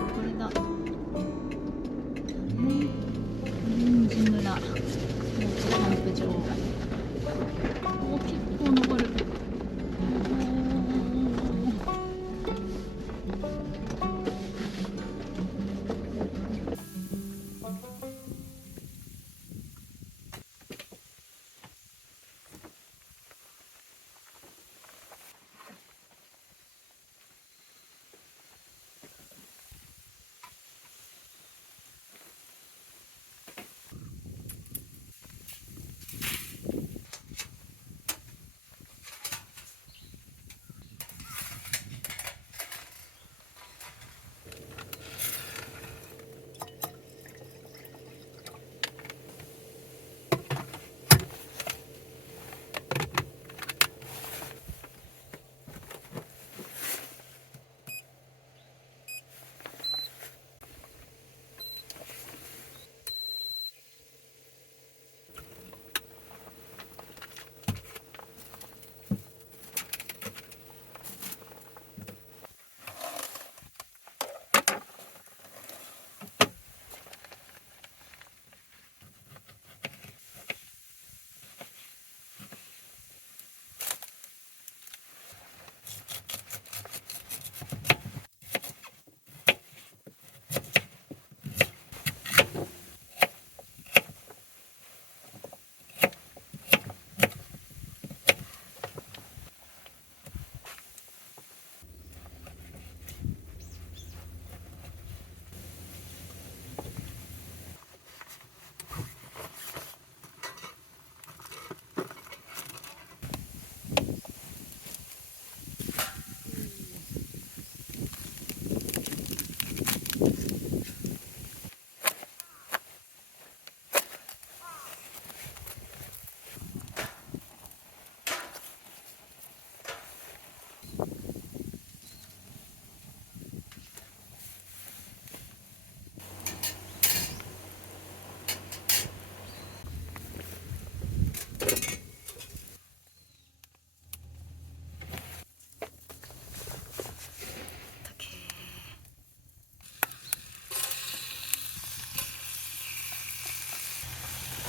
これだ。オレンジ村キャンプ場。お、結構登る。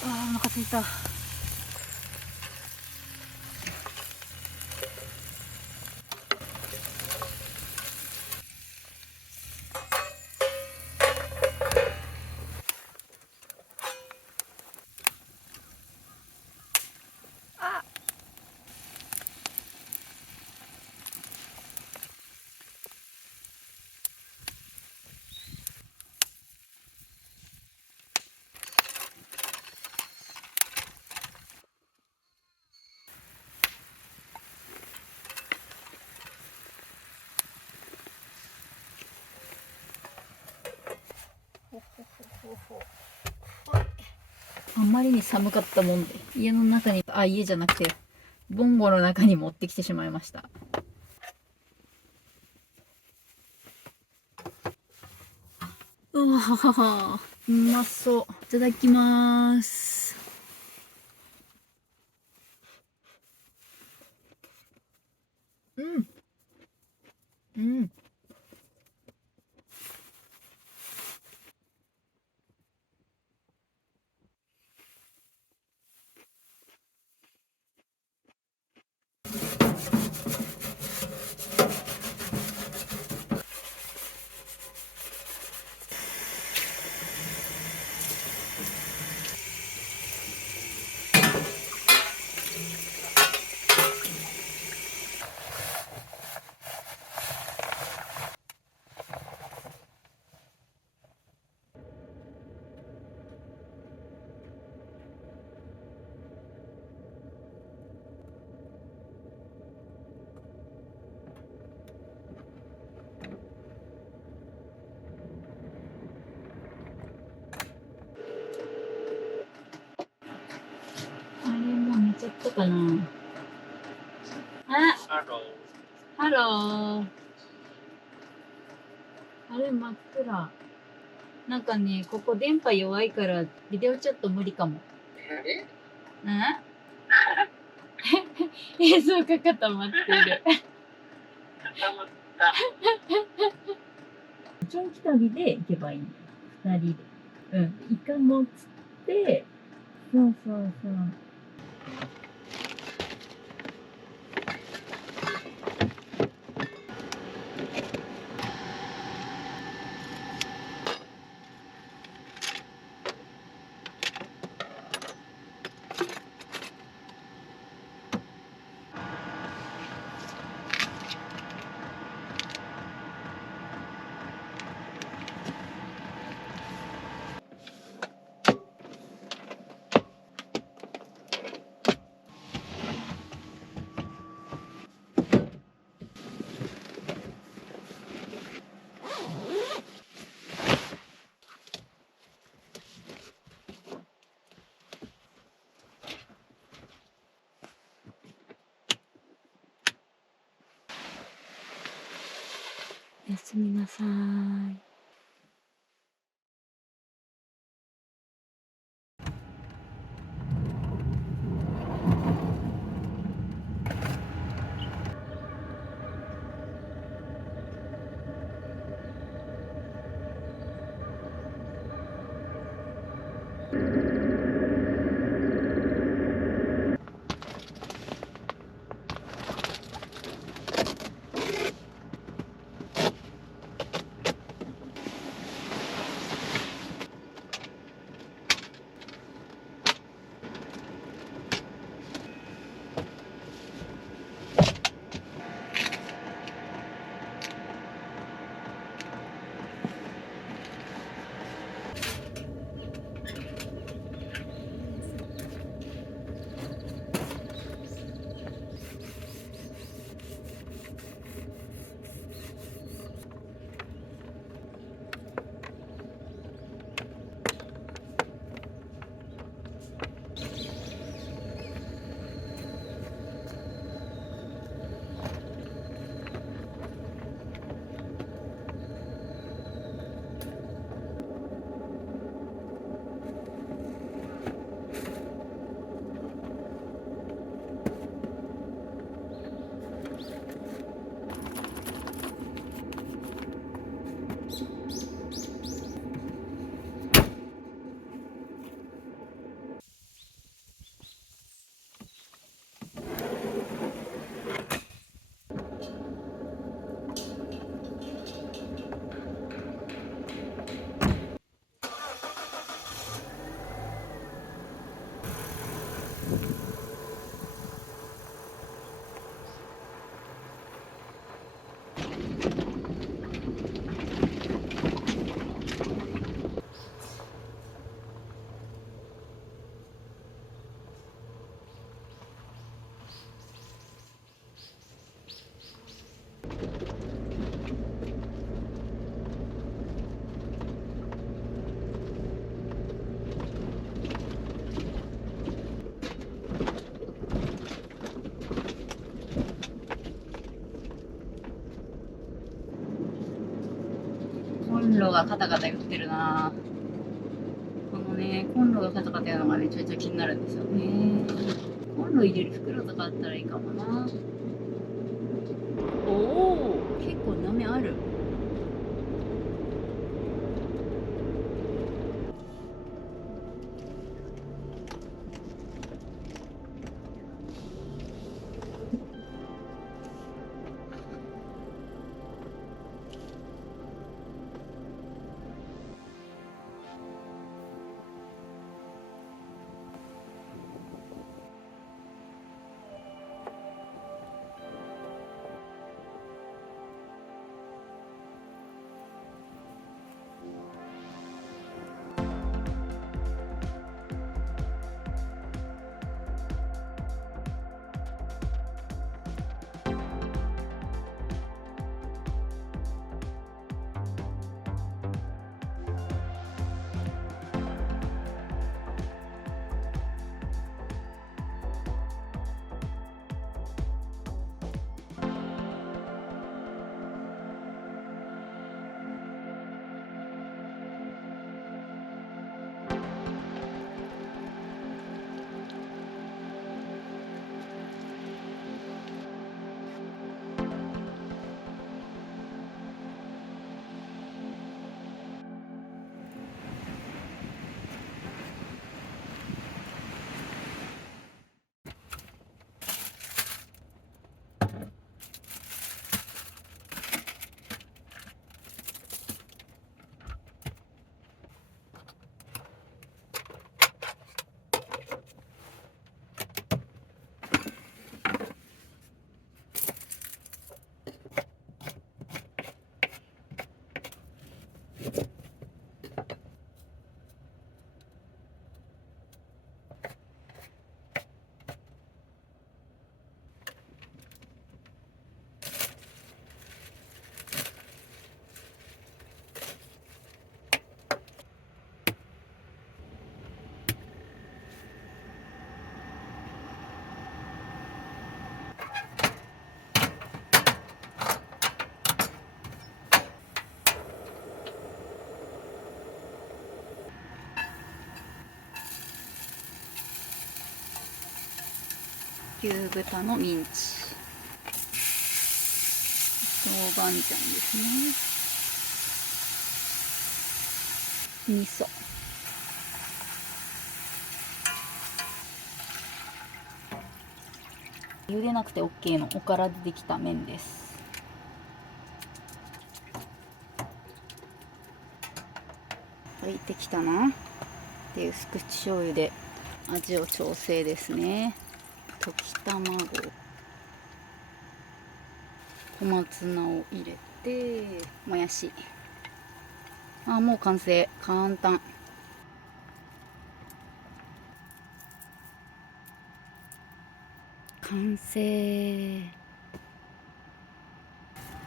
あー、お腹すいた。あまりに寒かったもんで、家の中に、家じゃなくて、ボンゴの中に持ってきてしまいました。うわははは、うまそう。いただきまーす。うん。うん。あれもう寝ちゃったかな。あ、ハロー。あれ真っ暗。なんかね、ここ電波弱いからビデオチャット無理かも。うん？映像が固まってる。チョンキ旅で行けばいいんだよ。二人で。うん。イカも釣って、そうそうそう。おやすみなさい。コンロがカタカタ言ってるな。このね、コンロがカタカタ言うのがね、ちょいちょい気になるんですよね。コンロ入れる袋とかあったらいいかもな。おお、結構波ある。牛豚のミンチ、豆板醤ですね、味噌、茹でなくて OK のおからでできた麺です。はい、できたな。で薄口醤油で味を調整ですね。溶き卵、小松菜を入れて、もやし、もう完成、簡単。完成。い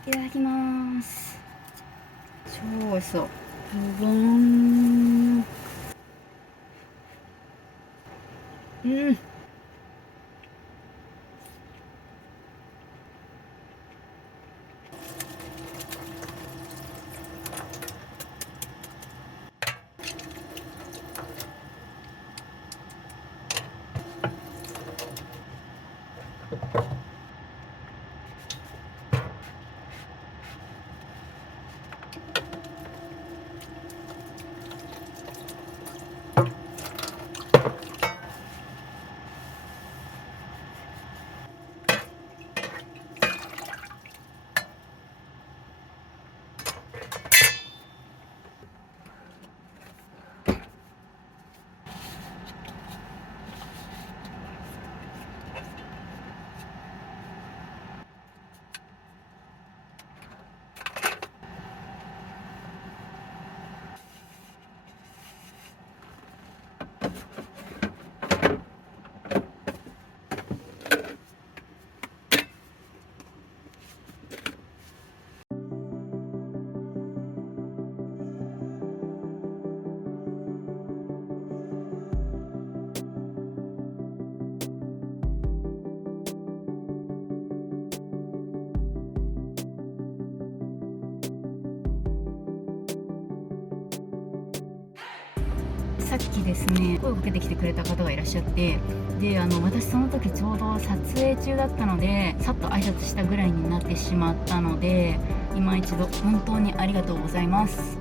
ただきます。超美味しそう。ブブーン。うん。さっきですね、声をかけてきてくれた方がいらっしゃって、で私その時ちょうど撮影中だったので、さっと挨拶したぐらいになってしまったので、今一度本当にありがとうございます。